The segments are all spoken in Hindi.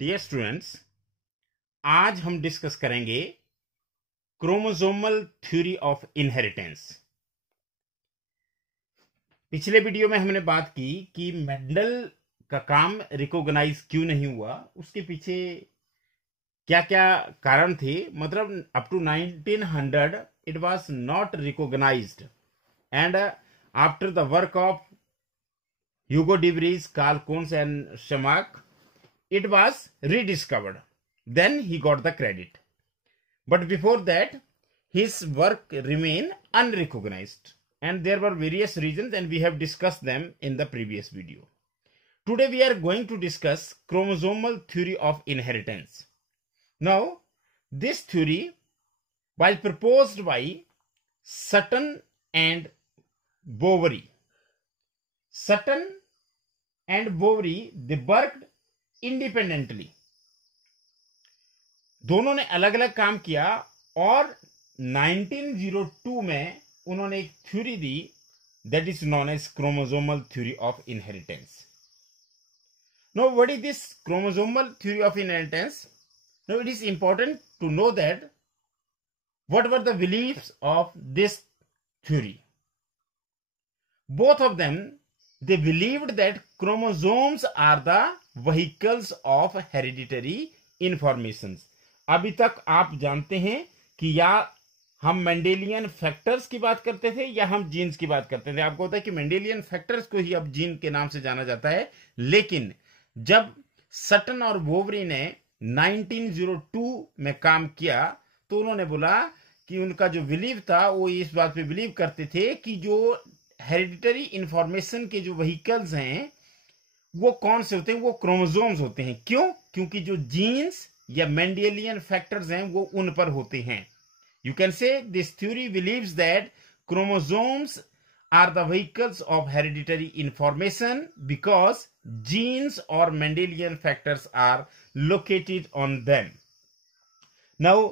डियर स्टूडेंट्स, आज हम डिस्कस करेंगे क्रोमोसोमल थ्योरी ऑफ इनहेरिटेंस। पिछले वीडियो में हमने बात की कि मेंडल का काम रिकॉग्नाइज क्यों नहीं हुआ, उसके पीछे क्या क्या कारण थे। मतलब up to 1900 it was not recognised and after the work of Hugo de Vries, Karl cons and शमाक, it was rediscovered. Then he got the credit. But before that, his work remained unrecognized. And there were various reasons, and we have discussed them in the previous video. Today we are going to discuss chromosomal theory of inheritance. Now, this theory was proposed by Sutton and Boveri. Sutton and Boveri, they worked independently. दोनों ने अलग अलग काम किया और 1902 में उन्होंने एक थ्योरी दी that is known as chromosomal theory of inheritance. Now what is this chromosomal theory of inheritance? Now it is important to know that what were the beliefs of this theory. Both of them they believed that chromosomes are the vehicles of hereditary informations. अभी तक आप जानते हैं कि या हम मेंडेलियन फैक्टर्स की बात करते थे या हम जीन्स की बात करते थे। आपको होता है कि मेंडेलियन फैक्टर्स को ही अब जीन के नाम से जाना जाता है, लेकिन जब सटन और बोवरी ने 1902 में काम किया तो उन्होंने बोला कि उनका जो बिलीव था वो इस बात पे बिलीव करते थे कि जो हेरिडिटरी इंफॉर्मेशन के जो व्हीकल्स हैं वो कौन से होते हैं? वो क्रोमोसोम्स होते हैं। क्यों? क्योंकि जो जीन्स या मेंडेलियन फैक्टर्स हैं वो उन पर होते हैं। You can say this theory believes that chromosomes are the vehicles of hereditary information because jeans और Mendelian factors are located on them. Now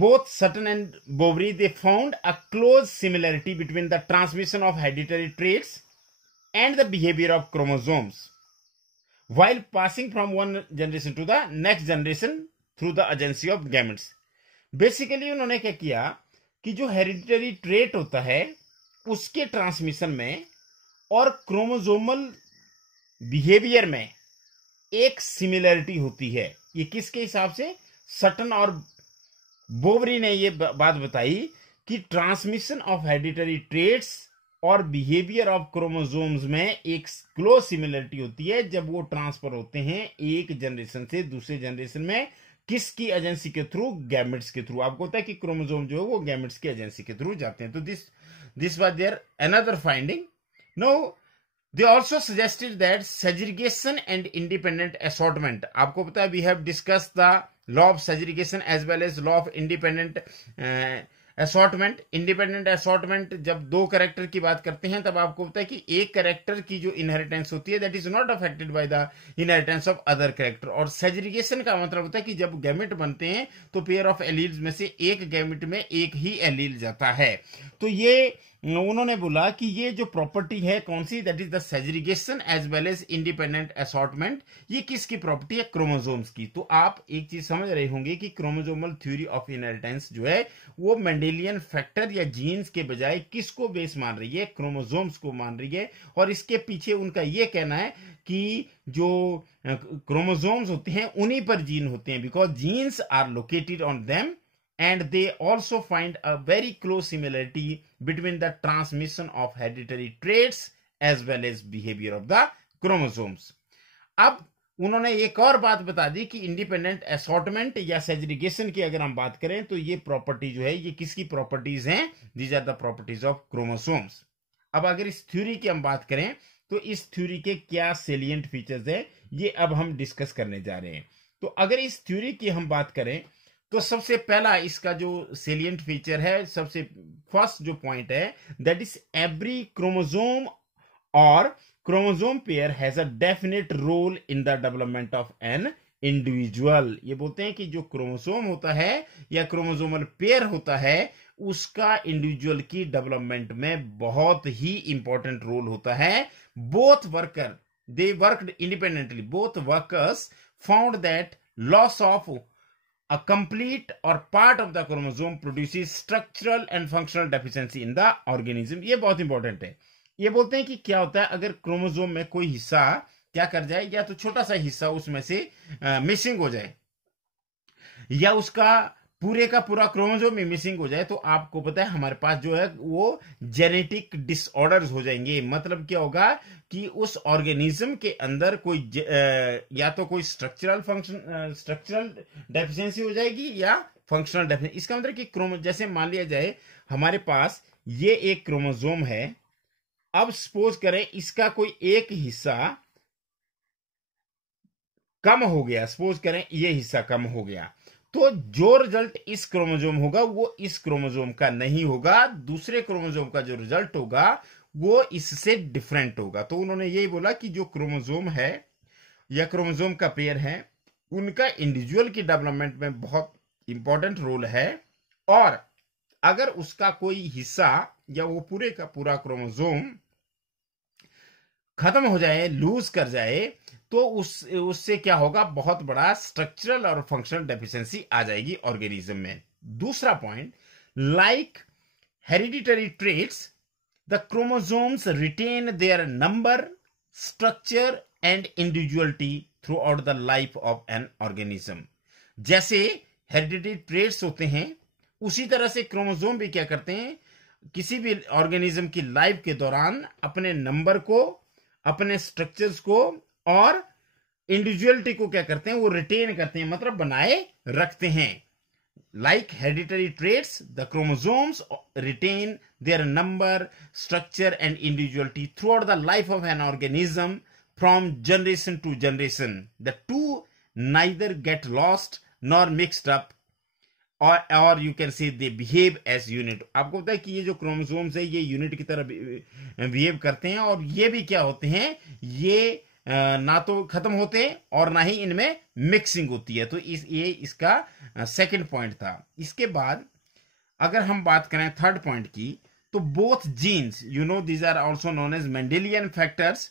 both Sutton and Boveri, they found a close similarity between the transmission of hereditary traits and the behavior of chromosomes while passing from one generation to the next generation through the agency of gametes. Basically उन्होंने क्या किया कि जो हेरिडिटरी ट्रेट होता है उसके ट्रांसमिशन में और क्रोमोसोमल बिहेवियर में एक सिमिलरिटी होती है। ये किसके हिसाब से? सटन और बोवरी ने ये बात बताई कि ट्रांसमिशन ऑफ हेरिडिटरी ट्रेट्स और बिहेवियर ऑफ क्रोमोसोम्स में एक क्लोज सिमिलरिटी होती है जब वो ट्रांसफर होते हैं एक जनरेशन से दूसरे जनरेशन में। किसकी एजेंसी के थ्रू? गैमेट्स के थ्रू। आपको होता है कि क्रोमोसोम जो है वो गैमेट्स की एजेंसी के थ्रू जाते हैं। तो this was there another finding. No, they also suggested that segregation and independent assortment, आपको पता है we have discussed the law of segregation as well as law of independent assortment. Independent assortment, जब दो कैरेक्टर की बात करते हैं तब आपको पता है कि एक कैरेक्टर की जो इनहेरिटेंस होती है that is not affected by the inheritance of other character. और सेग्रीगेशन का मतलब होता है कि जब गैमेट बनते हैं तो पेयर ऑफ एलील्स में से एक गैमेट में एक ही एलील जाता है। तो ये उन्होंने बोला कि ये जो प्रॉपर्टी है कौन सी? That is the segregation as well as independent assortment. ये किसकी प्रॉपर्टी है? क्रोमोसोम्स की। तो आप एक चीज समझ रहे होंगे कि क्रोमोसोमल थ्योरी ऑफ इनहेरिटेंस जो है वो मेंडेलियन फैक्टर या जीन्स के बजाय किसको बेस मान रही है? क्रोमोसोम्स को मान रही है। और इसके पीछे उनका ये कहना है कि जो क्रोमोसोम्स होते हैं उन्हीं पर जीन होते हैं because genes are located on them and they also find a very close similarity between the transmission of hereditary traits as well as behavior of the chromosomes. अब उन्होंने एक और बात बता दी कि इंडिपेंडेंट असॉर्टमेंट या सेग्रीगेशन की अगर हम बात करें तो ये प्रॉपर्टी जो है ये किसकी प्रॉपर्टीज हैं? These are the properties of chromosomes. अब अगर इस थ्योरी की हम बात करें तो इस थ्योरी के क्या सेलिएंट फीचर्स है ये अब हम डिस्कस करने जा रहे हैं। तो अगर इस थ्योरी की हम बात करें तो सबसे पहला इसका जो सेलिएंट फीचर है, सबसे फर्स्ट जो पॉइंट है दैट इज एवरी क्रोमोसोम और chromosome pair has a definite role in the development of an individual. ये बोलते हैं कि जो क्रोमोसोम होता है या क्रोमोसोमल पेयर होता है उसका इंडिविजुअल की डेवलपमेंट में बहुत ही इंपॉर्टेंट रोल होता है। Both worker they worked independently. Both workers found that loss of a complete or part of the chromosome produces structural and functional deficiency in the organism. ये बहुत इंपॉर्टेंट है. ये बोलते हैं कि क्या होता है अगर क्रोमोसोम में कोई हिस्सा क्या कर जाए, या तो छोटा सा हिस्सा उसमें से मिसिंग हो जाए, या उसका पूरे का पूरा क्रोमोसोम में मिसिंग हो जाए, तो आपको पता है हमारे पास जो है वो जेनेटिक डिसऑर्डर्स हो जाएंगे. मतलब क्या होगा कि उस ऑर्गेनिज्म के अंदर कोई या तो कोई स्ट्रक्चरल डेफिशिएंसी हो जाएगी या फंक्शनल डेफिशिएंसी. इसका मतलब कि जैसे मान लिया जाए हमारे पास ये एक क्रोमोसोम है. अब सपोज करें इसका कोई एक हिस्सा कम हो गया, सपोज करें ये हिस्सा कम हो गया, तो जो रिजल्ट इस क्रोमोसोम होगा वो इस क्रोमोसोम का नहीं होगा. दूसरे क्रोमोसोम का जो रिजल्ट होगा वो इससे डिफरेंट होगा. तो उन्होंने यही बोला कि जो क्रोमोसोम है या क्रोमोसोम का पेयर है उनका इंडिविजुअल की डेवलपमेंट में बहुत इंपॉर्टेंट रोल है, और अगर उसका कोई हिस्सा या वो पूरे का पूरा क्रोमोसोम खत्म हो जाए, लूज कर जाए, तो उससे क्या होगा, बहुत बड़ा स्ट्रक्चरल और फंक्शनल डेफिशिएंसी आ जाएगी ऑर्गेनिज्म में. दूसरा point, like hereditary traits the chromosomes retain their number, structure and individuality throughout the life of an organism. जैसे हेरिडिटरी ट्रेट्स होते हैं उसी तरह से क्रोमोसोम भी क्या करते हैं, किसी भी ऑर्गेनिज्म की लाइफ के दौरान अपने नंबर को, अपने स्ट्रक्चर्स को और इंडिविजुअलिटी को क्या करते हैं, वो रिटेन करते हैं, मतलब बनाए रखते हैं. Like hereditary traits the chromosomes retain their number, structure and individuality throughout the life of an organism from generation to generation. The two neither get lost nor mixed up, और you can say they behave as unit. आपको पता है कि ये जो क्रोमोसोम्स है ये यूनिट की तरह बिहेव करते हैं, और ये भी क्या होते हैं, ये ना तो खत्म होते हैं और ना ही इनमें मिक्सिंग होती है. तो ये इसका सेकंड पॉइंट था. इसके बाद अगर हम बात करें थर्ड पॉइंट की, तो both genes, you know these are also known as Mendelian factors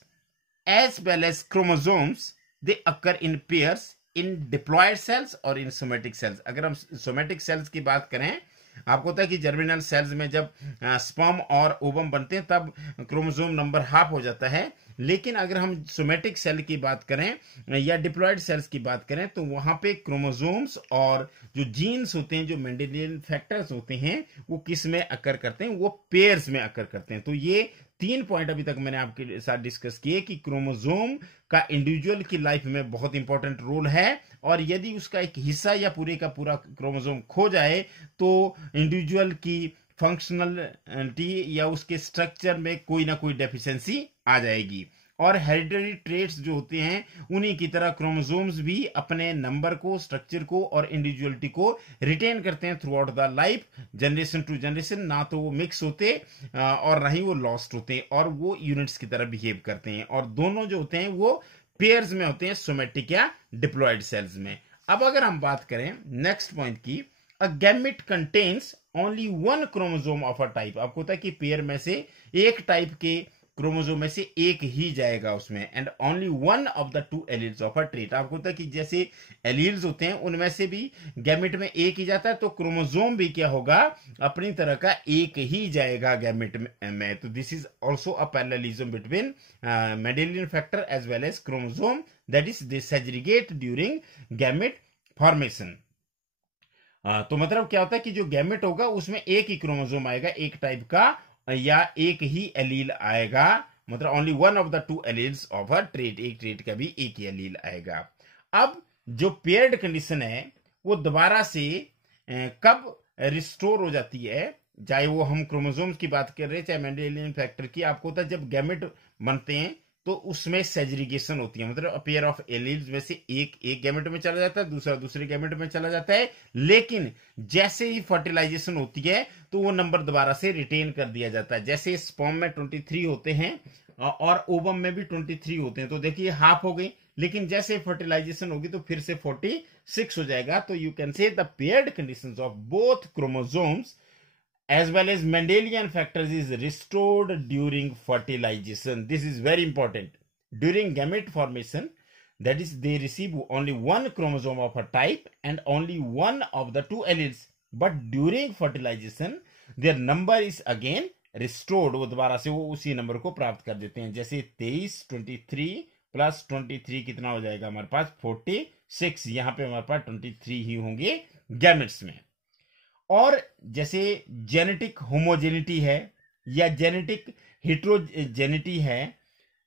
as well as chromosomes, they occur in pairs in diploid cells और इन सोमेटिक सेल्स. अगर हम सोमेटिक सेल्स की बात करें, आपको पता है कि जर्मिनल सेल्स में जब स्पर्म और ओवम बनते हैं तब क्रोमोसोम नंबर हाफ हो जाता है. लेकिन अगर हम सोमेटिक सेल की बात करें या डिप्लॉयड सेल्स की बात करें, तो वहां पे क्रोमोसोम्स और जो जीन्स होते हैं, जो मेंडेलियन फैक्टर्स होते हैं, वो किस में अकर करते हैं, वो पेयर्स में अकर करते हैं. तो ये 3 पॉइंट अभी तक मैंने आपके साथ डिस्कस किए कि क्रोमोसोम का इंडिविजुअल की लाइफ में बहुत इंपॉर्टेंट रोल है, और यदि उसका एक हिस्सा या पूरे का पूरा क्रोमोसोम खो जाए तो इंडिविजुअल की फंक्शनलिटी या उसके स्ट्रक्चर में कोई ना कोई डेफिशिएंसी आ जाएगी. और हेरिडिटरी ट्रेट्स जो होते हैं उन्हीं की तरह क्रोमोसोम्स भी अपने नंबर को, स्ट्रक्चर को और इंडिविजुअलिटी को रिटेन करते हैं throughout the life, generation to generation. ना तो वो मिक्स होते और ना ही वो लॉस्ट होते, और वो यूनिट्स की तरह बिहेव करते हैं. और दोनों जो होते हैं वो पेयर्स में होते हैं, सोमेटिक या डिप्लॉयड सेल्स में. अब अगर हम बात करें नेक्स्ट पॉइंट की, अ gamete contains only one chromosome of a type. आपको पता है कि पेयर में से एक टाइप के क्रोमोसोम में से एक ही जाएगा उसमें, and only one of the two alleles of a trait. आपको पता है कि जैसे एलील्स होते हैं उनमें से भी गैमेट में एक ही जाता है, तो क्रोमोसोम भी क्या होगा, अपनी तरह का एक ही जाएगा गैमेट में. तो this is also a parallelism between Mendelian factor as well as chromosome, that is they segregate during gamete formation. तो मतलब क्या होता है कि जो गैमेट होगा उसमें एक ही क्रोमोसोम आएगा, एक टाइप का, या एक ही एलील आएगा. मतलब only one of the two alleles of a trait, एक ट्रेट का भी एक ही एलील आएगा. अब जो पेयर्ड कंडीशन है वो दोबारा से कब रिस्टोर हो जाती है, चाहे वो हम क्रोमोसोम्स की बात कर रहे हैं चाहे मेंडेलियन फैक्टर की. आपको होता है जब गैमेट बनते हैं तो उसमें सेग्रीगेशन होती है, मतलब पेयर ऑफ एलील्स में से एक गैमेट में चला जाता है, दूसरा दूसरे गैमेट में चला जाता है. लेकिन जैसे ही फर्टिलाइजेशन होती है तो वो नंबर दोबारा से रिटेन कर दिया जाता है. जैसे स्पर्म में 23 होते हैं और ओवम में भी 23 होते हैं, तो देखिए हाफ हो गई. लेकिन जैसे फर्टिलाइजेशन होगी तो फिर से 46 हो जाएगा. तो you can say the paired conditions of both chromosomes as well as Mendelian factors is restored during fertilization. This is very important. during gamete formation, that is, they receive only one chromosome of a type and only one of the two alleles. But during fertilization, their number is again restored. वो दोबारा से वो उसी नंबर को प्राप्त कर देते हैं. जैसे 23, 23 प्लस 23 कितना हो जाएगा हमारे पास 46. यहाँ पे हमारे पास 23 ही होंगे गैमेट्स में. और जैसे जेनेटिक होमोजेनिटी है या जेनेटिक हेट्रोजेनिटी है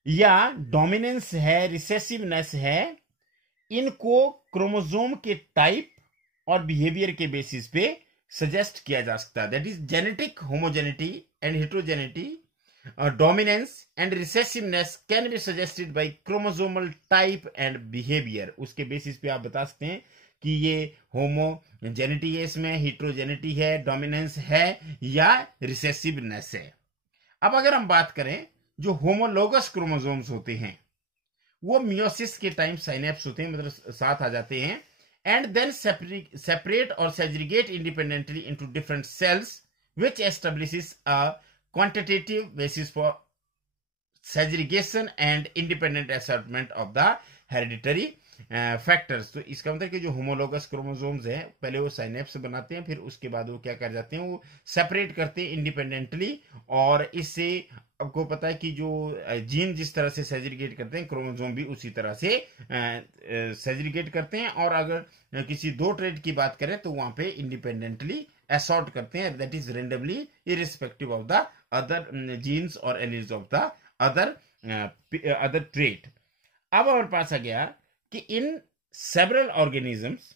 या डोमिनेंस है, रिसेसिवनेस है, इनको क्रोमोसोम के टाइप और बिहेवियर के बेसिस पे सजेस्ट किया जा सकता है. That is genetic homogeneity and heterogeneity, dominance and recessiveness can be suggested by chromosomal type and behaviour. उसके बेसिस पे आप बता सकते हैं कि ये होमोजेनिटी है, इसमें हेट्रोजेनिटी है, डोमिनेंस है या रिसेसिवनेस है. अब अगर हम बात करें जो होमोलोगस क्रोमोसोम्स होते हैं वो मियोसिस के टाइम साइनेप्स होते हैं, मतलब साथ आ जाते हैं, एंड देन सेपरेट और segregate independently into different cells which establishes a quantitative basis for segregation and independent assortment of the hereditary factors. तो इसका मतलब कि जो होमोलोगस क्रोमोसोम्स हैं पहले वो साइनेप्स बनाते हैं, फिर उसके बाद वो क्या कर जाते हैं, वो सेपरेट करते हैं इंडिपेंडेंटली. और इससे आपको पता है कि जो जीन जिस तरह से सेग्रीगेट करते हैं, क्रोमोसोम भी उसी तरह से सेग्रीगेट करते हैं. और अगर किसी दो ट्रेट की बात करें तो वहां पे इंडिपेंडेंटली असॉर्ट करते हैं, that is randomly irrespective of the other jeans और alleles of the other trait. अब हमारे पास आ गया कि in several organisms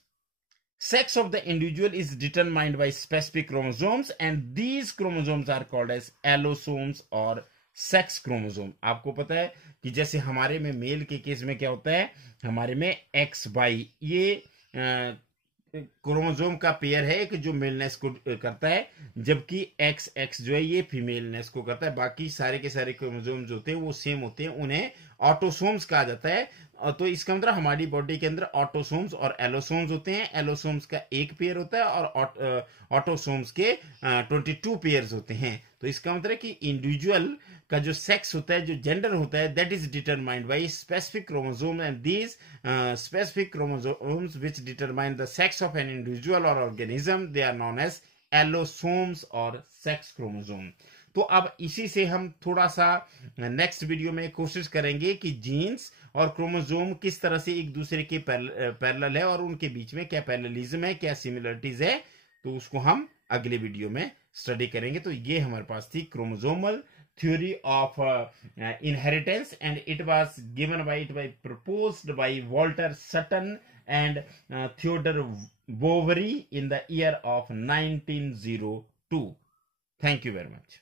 sex of the individual is determined by specific chromosomes and these chromosomes are called as allosomes और sex chromosome. आपको पता है कि जैसे हमारे में मेल के केस में क्या होता है, हमारे में XY ये क्रोमोसोम का पेयर है कि जो मेलनेस को करता है, जबकि XX जो है ये फीमेलनेस को करता है. बाकी सारे के सारे क्रोमोसोम्स होते हैं वो सेम होते हैं, उन्हें ऑटोसोम्स कहा जाता है. तो इसका मतलब हमारी बॉडी के अंदर ऑटोसोम्स और एलोसोम्स होते हैं. एलोसोम्स का एक पेयर होता है और ऑटोसोम्स के 22 पेयर्स होते हैं. तो इसका मतलब है कि इंडिविजुअल का जो सेक्स होता है, जो जेंडर होता है, that is determined by specific chromosome and these specific chromosomes which determine the sex of an individual और organism, they are known as allosomes और सेक्स क्रोमोसोम. तो अब इसी से हम थोड़ा सा नेक्स्ट वीडियो में कोशिश करेंगे कि जीन्स और क्रोमोसोम किस तरह से एक दूसरे के पैरेलल है और उनके बीच में क्या पैरेललिज्म है, क्या सिमिलरिटीज है. तो उसको हम अगले वीडियो में स्टडी करेंगे. तो ये हमारे पास थी chromosomal theory of inheritance and it was given by proposed by Walter Sutton and Theodore Boveri in the year of 1902. Thank you very much.